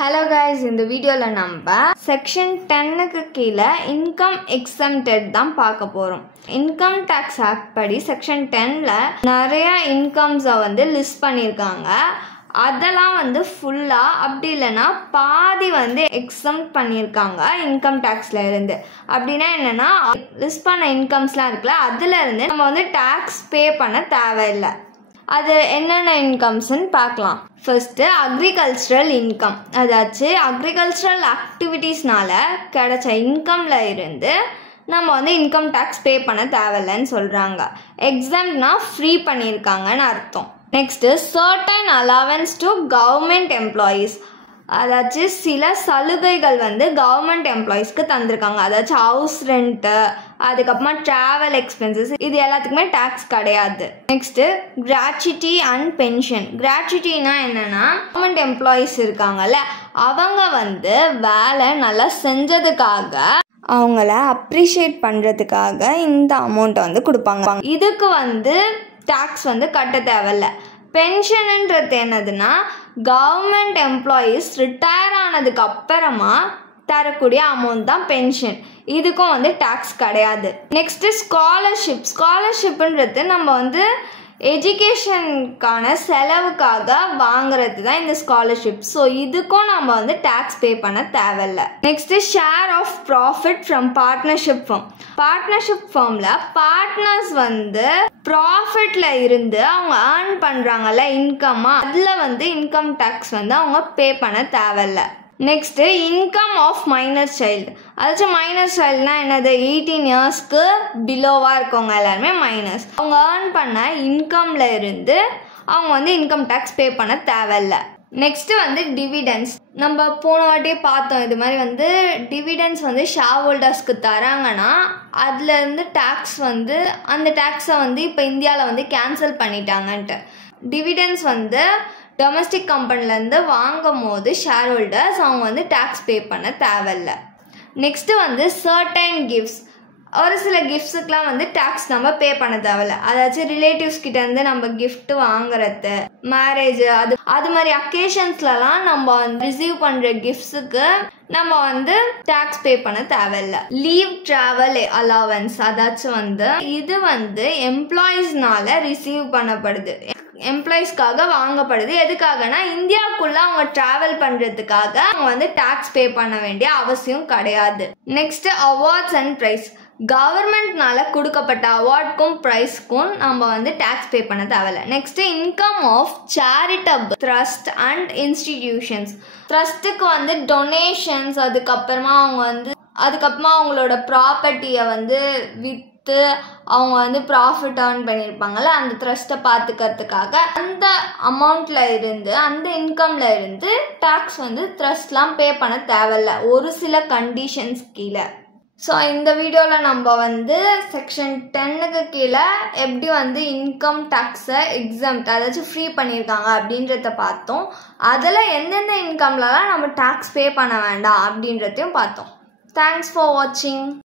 Hello guys, இந்த வீடியோல நம்ம செக்ஷன் 10 க்கு கீழ இன்கம் எக்ஸம்ப்டட் தான் பார்க்க போறோம். இன்கம் டாக்ஸ் ஆக்ட் படி செக்ஷன் 10ல நிறைய இன்கம்ஸ் வந்து லிஸ்ட் பண்ணிருக்காங்க. அதெல்லாம் வந்து ஃபுல்லா அப்படி இல்லனா பாதி வந்து எக்ஸம்ப்ட் பண்ணிருக்காங்க இன்கம் டாக்ஸ்ல இருந்து. அப்படினா என்னன்னா லிஸ்ட் பண்ண இன்கம்ஸ்லாம் இருக்குல அதுல இருந்து நம்ம வந்து டாக்ஸ் பே பண்ண தேவையில்லை. அது என்னென்ன இன்கம்ஸ்ன்னு பார்க்கலாம். ஃபர்ஸ்ட்டு அக்ரிகல்ச்சரல் இன்கம், அதாச்சு அக்ரிகல்ச்சரல் ஆக்டிவிட்டீஸ்னால கிடைச்ச இன்கம்ல இருந்து நம்ம வந்து இன்கம் டேக்ஸ் பே பண்ண தேவையில்லைன்னு சொல்கிறாங்க. எக்ஸாம்னா ஃப்ரீ பண்ணியிருக்காங்கன்னு அர்த்தம். Next certain allowance to government employees, அதாச்சும் சில சலுகைகள் வந்து கவர்மெண்ட் எம்ப்ளாயீஸ்க்கு தந்திருக்காங்க. அதாச்சும் ஹவுஸ் ரெண்ட்டு, அதுக்கப்புறமா ட்ராவல் எக்ஸ்பென்சஸ், இது எல்லாத்துக்குமே டேக்ஸ் கிடையாது. Next gratuity and pension. கிராச்சுவிட்டினா என்னென்னா கவர்மெண்ட் எம்ப்ளாயீஸ் இருக்காங்கல்ல அவங்க வந்து வேலை நல்லா செஞ்சதுக்காக அவங்கள அப்ரிஷியேட் பண்ணுறதுக்காக இந்த அமௌண்ட்டை வந்து கொடுப்பாங்க. இதுக்கு வந்து டேக்ஸ் வந்து கட்ட தேவையில்ல. பென்ஷனுன்றது என்னதுன்னா கவர்மெண்ட் எம்ப்ளாயீஸ் ரிட்டையர் ஆனதுக்கு அப்புறமா தரக்கூடிய அமௌண்ட் தான் பென்ஷன். இதுக்கும் வந்து டேக்ஸ் கிடையாது. Next scholarship. ஸ்காலர்ஷிப்புன்றது நம்ம வந்து எஜுகேஷனுக்கான செலவுக்காக வாங்குறது தான் இந்த ஸ்காலர்ஷிப். ஸோ இதுக்கும் நம்ம வந்து டேக்ஸ் பே பண்ண தேவையில்லை. Next share of profit from partnership firm. Partnership ஃபார்மில் பார்ட்னர்ஸ் வந்து ப்ராஃபிட்ல இருந்து அவங்க ஏர்ன் பண்ணுறாங்கல்ல இன்கம்மாக, அதில் வந்து இன்கம் டேக்ஸ் வந்து அவங்க பே பண்ண தேவையில்லை. Next income of minor child. அதாச்சும் மைனர் சைல்டுனா என்னது, 18 இயர்ஸ்க்கு பிலோவாக இருக்கவங்க எல்லாருமே மைனர்ஸ். அவங்க ஏர்ன் பண்ண இன்கம்ல இருந்து அவங்க வந்து இன்கம் டேக்ஸ் பே பண்ண தேவையில்லை. நெக்ஸ்ட்டு வந்து டிவிடெண்ட்ஸ். நம்ம போன வாட்டியே பார்த்தோம் இது மாதிரி வந்து டிவிடெண்ட்ஸ் வந்து ஷேர் ஹோல்டர்ஸ்க்கு தராங்கன்னா அதுலேருந்து டேக்ஸ் வந்து அந்த டேக்ஸை வந்து இப்போ இந்தியாவில் வந்து கேன்சல் பண்ணிட்டாங்கன்ட்டு. டிவிடெண்ட்ஸ் வந்து டொமஸ்டிக் கம்பெனிலேருந்து வாங்கும் போது ஷேர் ஹோல்டர்ஸ் அவங்க வந்து டேக்ஸ் பே பண்ண தேவையில்லை. நெக்ஸ்ட்டு வந்து சர்டன் கிஃப்ட்ஸ். ஒரு சில கிஃப்ட்ஸுக்கெலாம் வந்து டேக்ஸ் நம்ம பே பண்ண தேவையில்ல. அதாச்சும் ரிலேட்டிவ்ஸ் கிட்டேருந்து நம்ம கிஃப்ட் வாங்குறது, மேரேஜ், அது மாதிரி அக்கேஷன்ஸ்லலாம் நம்ம வந்து ரிசீவ் பண்ணுற கிஃப்ட்ஸுக்கு நம்ம வந்து டேக்ஸ் பே பண்ண தேவையில்லை. லீவ் ட்ராவல் அலவன்ஸ், அதாச்சும் வந்து இது வந்து எம்ப்ளாயீஸ்னால ரிசீவ் பண்ணப்படுது, எம்ப்ளாயீஸ்க்காக வாங்கப்படுது. எதுக்காகனா இந்தியாவுக்குள்ள அவங்க டிராவல் பண்றதுக்காக அவங்க வந்து டாக்ஸ் பே பண்ண வேண்டிய அவசியம் கிடையாது. Next awards and prize. கவர்மெண்ட்னால கொடுக்கப்பட்ட அவார்டுக்கும் ப்ரைஸ்க்கும் நம்ம வந்து டேக்ஸ் பே பண்ண தேவையில்ல. Next income of charitable trust and institutions. ட்ரஸ்ட்டுக்கு வந்து டொனேஷன்ஸ், அதுக்கப்புறமா அவங்களோட ப்ராப்பர்ட்டியை வந்து அவங்க வந்து ப்ராஃபிட் ஏர்ன் பண்ணியிருப்பாங்கல்ல அந்த ட்ரஸ்ட்டை பார்த்துக்கிறதுக்காக அந்த அமௌண்ட்ல இருந்து அந்த இன்கம்ல இருந்து டேக்ஸ் வந்து ட்ரஸ்ட்லாம் பே பண்ண தேவையில்ல ஒரு சில கண்டிஷன்ஸ் கீழே. ஸோ இந்த வீடியோவில் நம்ம வந்து செக்ஷன் 10க்கு கீழே எப்படி வந்து இன்கம் டேக்ஸை எக்ஸம்ப்ட் அதாச்சும் ஃப்ரீ பண்ணியிருக்காங்க அப்படின்றத பார்த்தோம். அதில் எந்தெந்த இன்கம்லலாம் நம்ம டேக்ஸ் பே பண்ண வேண்டாம் அப்படின்றதையும் பார்த்தோம். தேங்க்ஸ் ஃபார் வாட்சிங்.